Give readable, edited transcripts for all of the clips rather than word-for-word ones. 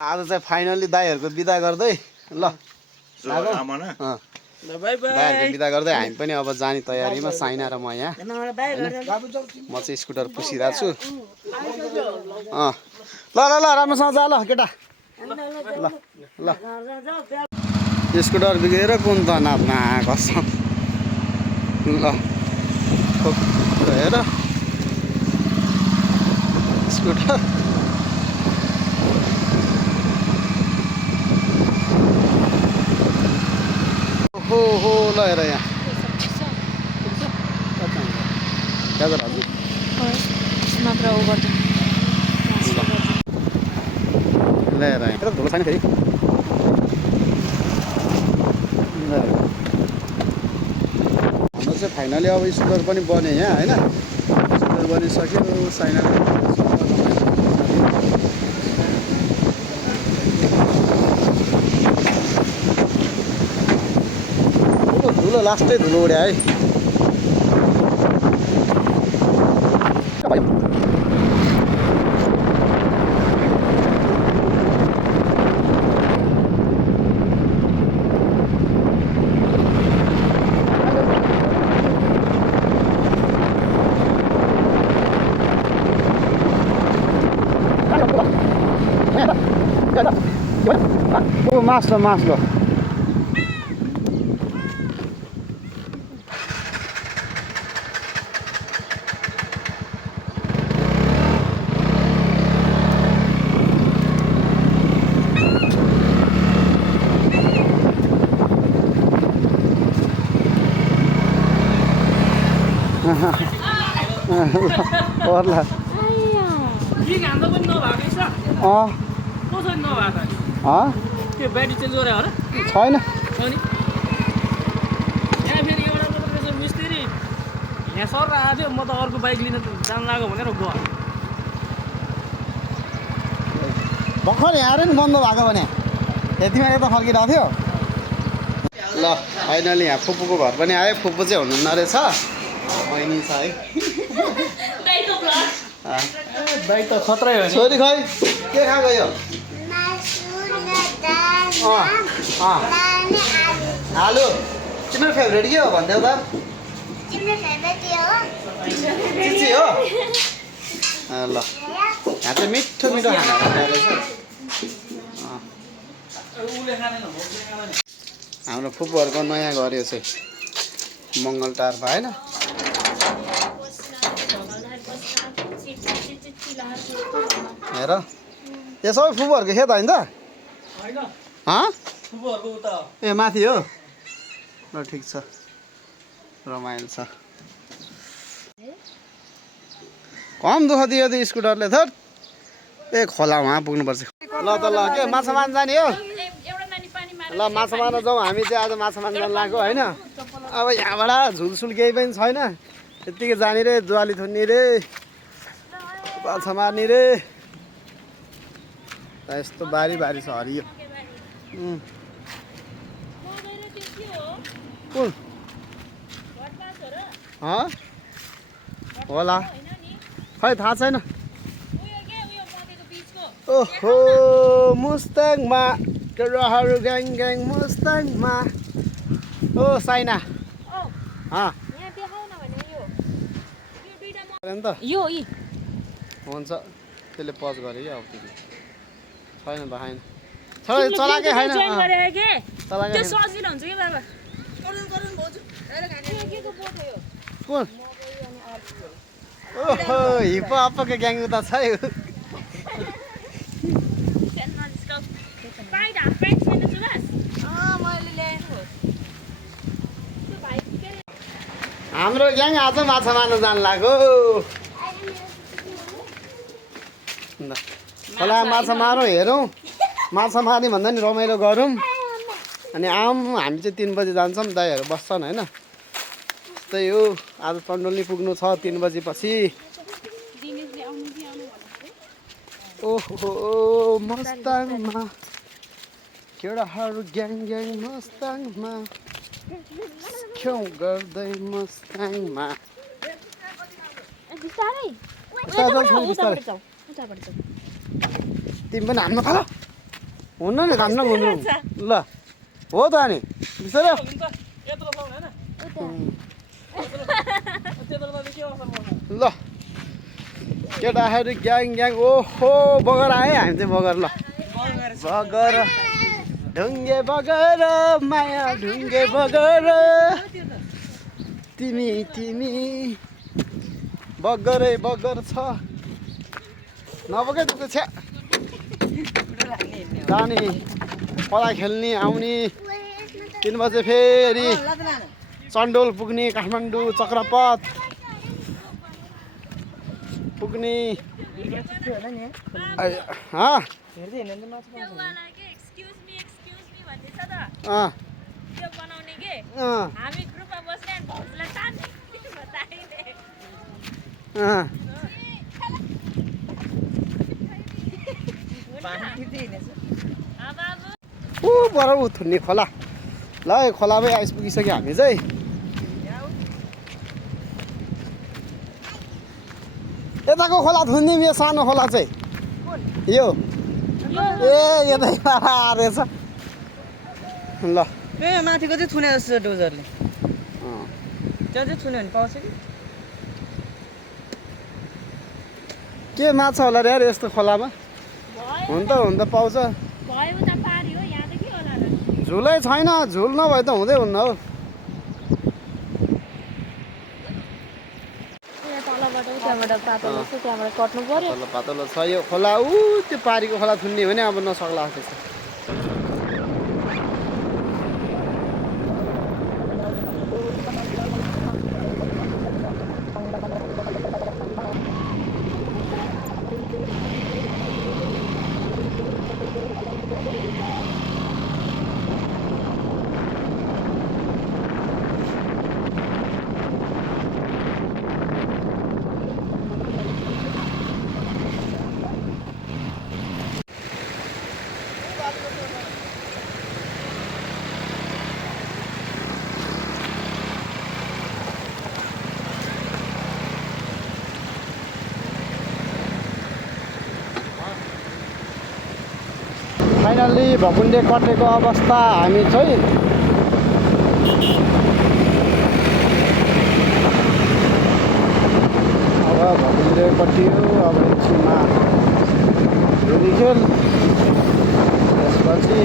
आज चाहिँ फाइनली दाइहरुको बिदा गर्दै ल दाइहरुको बिदा गर्दै हामी पनि अब जाने तयारीमा साइना र म यहाँ म चाहिँ स्कुटर पुसिरहेको छु ल ल ल राम्रोसँग जा ल केटा ल ल स्कुटर बिग्रेर कुन त नाप्ना कसम ल हेर स्कुटर हो हो ल हेर यहाँ गाजर हजुर मात्र ओभर ल हेर यहाँ धुलो छैन फेरि हाम्रो चाहिँ फाइनली अब स्कुटर पनि बन्यो यहाँ होइन स्कुटर बनिसक्यो साइना धुलो लास्टै धुलो उड्या है मास्लो मास्लो orla खाँदा पनि नभएको छ कसरी नभएको त्यो ब्याट्री चेन्ज गरे होला छैन अनि यहाँ फेरि एउटा मात्र मिस्त्री यहाँ सर आएको थियो म त अर्को बाइक लिन जान लाग्यो भनेर गयो भर्खर यहाँ नि बन्द भएको भने यतिमा यता फर्किरहेको थियो ल फाइनली यहाँ फुपूको घर पनि आयो फुपू चाहिँ हुनुहुन्न रहेछ बहिनी छ है बाइक त खतरै हो छोरी खै के खाएको यो आलु तिम्रो फेभरेट के हो भन्देऊ त चिची हो ल यहाँ चाहिँ मिठो मिठो खानाहरू रहेछ हाम्रो फुपूहरूको नयाँ घर यो चाहिँ मङ्गलटारमा होइन हेर यो सबै फुपूहरूको खेत होइन त ए माथि हो ल ठिक छ रमाइलो छ कम दुःख दियो त स्कुटरले थट ए खोला उहाँ पुग्नुपर्छ ल त ल के माछा मार्न जाने हो ल माछा मार्न जाउँ हामी चाहिँ आज माछा मार्न जानु लाग्यो होइन अब यहाँबाट झुलसुल केही पनि छैन यत्तिकै जाने रे जुवाली थुन्ने रे माछा मार्ने रे यस्तो बारी बारी छ हरियो कुन होला खै थाहा छैन ओहो मुस्ताङमा केटाहरू ग्याङ ग्याङ मुस्ताङमा ओ साइना हुन्छ त्यसले पज गरे कि अब छैन त छैन चलाएकै छैन कुन ओहो हिप्पो अप्पोको ग्याङ उता छ हाम्रो ग्याङ आज माछा मार्न जानु लाग्यो खोला माछा मारौँ हेरौँ माछा मार्ने भन्दा नि रमाइलो गरौँ अनि हामी चाहिँ 3 बजी जान्छौँ दाइहरू बस्छन् होइन त्यही हो आज टन्डोलनी पुग्नु छ 3 बजीपछि ओहो मस्ताङमा केटाहरू ग्याङ ग्याङ मस्ताङमा खेउ गर्दै मस्ताङमा तिमी पनि हाम्न थाल हुन्न नि घान्न घुम्नु ल हो त अनि बिस्तारै हुन्छ यत्रो छ हैन त्यत्रो त के असर पर्छ ल केटाहरू ग्याङ ग्याङ ओहो बगर आयो हामी चाहिँ बगर ल बगर ढुङ्गे बगर माया ढुङ्गे बगर तिमी तिमी बगरै बगर छ नबगै दुःख छ्या जाने खोला खेल्ने आउने 3 बजे फेरि चन्डोल पुग्ने काठमाडौँ चक्रपथ पुग्ने पर थुन्ने खोला ल खोलामै आइपुगिसक्यो हामी चाहिँ यताको खोला थुन्ने यो सानो खोला चाहिँ यो ए यतै रहेछ ल ए माथिको चाहिँ थुने जस्तो डोजरले त्यो चाहिँ थुन्यो भने पाउँछ के माछा होला रे यार यस्तो खोलामा हुन त पाउँछ झुलै छैन झुल नभए त हुँदै हुन्न हौ त्यहाँबाट पातलो छ त्यहाँबाट कट्नु पर्यो पातलो छ यो खोला त्यो पारीको खोला थुन्ने भने अब नसक्ला जस्तो छ फाइनल्ली भकुन्डे कटेको अवस्था हामी चाहिँ अब भकुन्डे कटियो अब एकछिनमा धुलीखेल त्यसपछि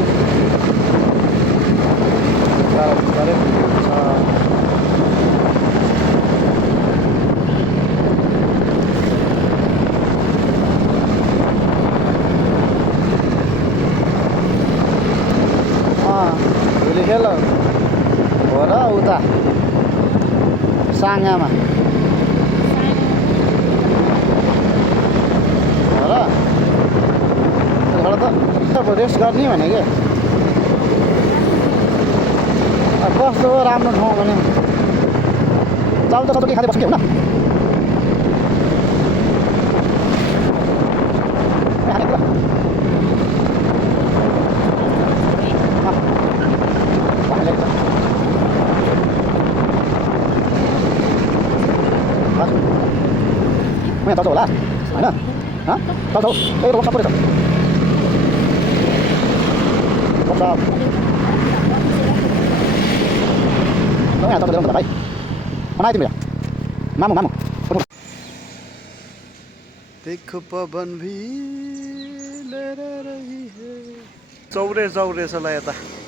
धुलीखेल हो र उता साङ्गामा हो र अब रेस्ट गर्ने भनेको कस्तो राम्रो ठाउँ भने चाउल त कति खाँदै बस्ने हुन यहाँ चल्छ होला होइन चल्छ हौ ए रोक्छ पऱ्यो त यहाँ चल्छ ल्याउनु त भाइ बनायो तिमीले मामु मामु देखो पवन भी लहरा रही है चौरे चौरे छ ल यता